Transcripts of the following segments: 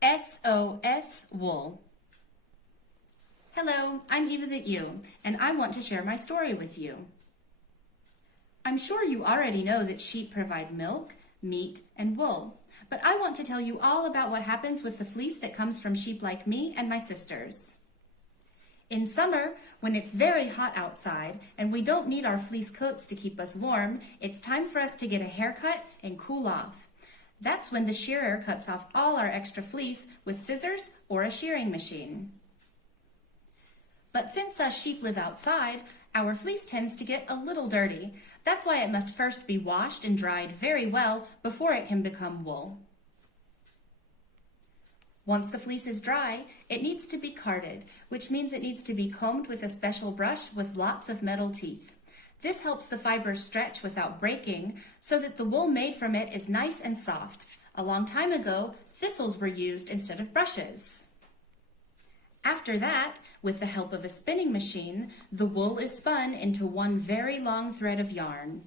SOS Wool. Hello, I'm Eva the Ewe, and I want to share my story with you. I'm sure you already know that sheep provide milk, meat, and wool, but I want to tell you all about what happens with the fleece that comes from sheep like me and my sisters. In summer, when it's very hot outside and we don't need our fleece coats to keep us warm, it's time for us to get a haircut and cool off. That's when the shearer cuts off all our extra fleece with scissors or a shearing machine. But since us sheep live outside, our fleece tends to get a little dirty. That's why it must first be washed and dried very well before it can become wool. Once the fleece is dry, it needs to be carded, which means it needs to be combed with a special brush with lots of metal teeth. This helps the fibers stretch without breaking so that the wool made from it is nice and soft. A long time ago, thistles were used instead of brushes. After that, with the help of a spinning machine, the wool is spun into one very long thread of yarn.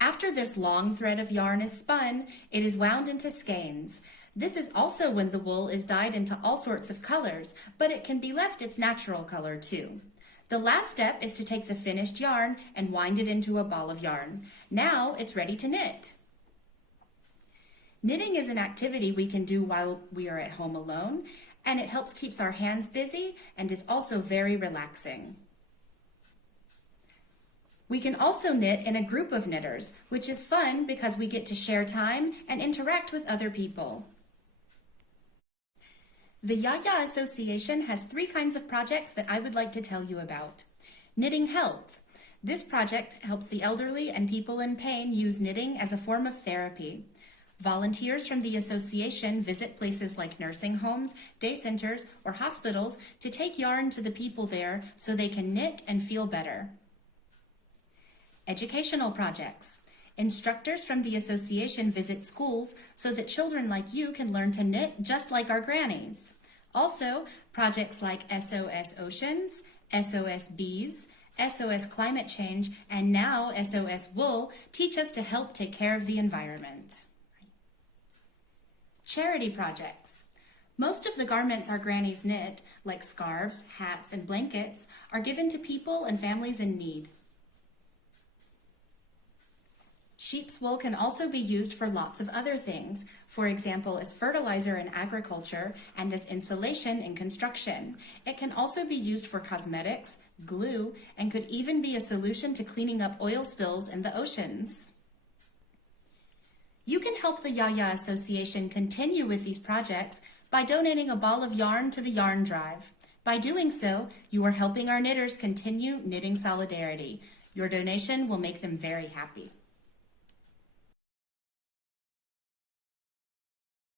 After this long thread of yarn is spun, it is wound into skeins. This is also when the wool is dyed into all sorts of colors, but it can be left its natural color too. The last step is to take the finished yarn and wind it into a ball of yarn. Now it's ready to knit. Knitting is an activity we can do while we are at home alone, and it helps keep our hands busy and is also very relaxing. We can also knit in a group of knitters, which is fun because we get to share time and interact with other people. The IAIA Association has 3 kinds of projects that I would like to tell you about. Knitting Health. This project helps the elderly and people in pain use knitting as a form of therapy. Volunteers from the association visit places like nursing homes, day centers, or hospitals to take yarn to the people there so they can knit and feel better. Educational projects. Instructors from the association visit schools so that children like you can learn to knit just like our grannies. Also, projects like SOS Oceans, SOS Bees, SOS Climate Change, and now SOS Wool teach us to help take care of the environment. Charity projects. Most of the garments our grannies knit, like scarves, hats, and blankets, are given to people and families in need. Sheep's wool can also be used for lots of other things, for example, as fertilizer in agriculture and as insulation in construction. It can also be used for cosmetics, glue, and could even be a solution to cleaning up oil spills in the oceans. You can help the IAIA Association continue with these projects by donating a ball of yarn to the yarn drive. By doing so, you are helping our knitters continue knitting solidarity. Your donation will make them very happy.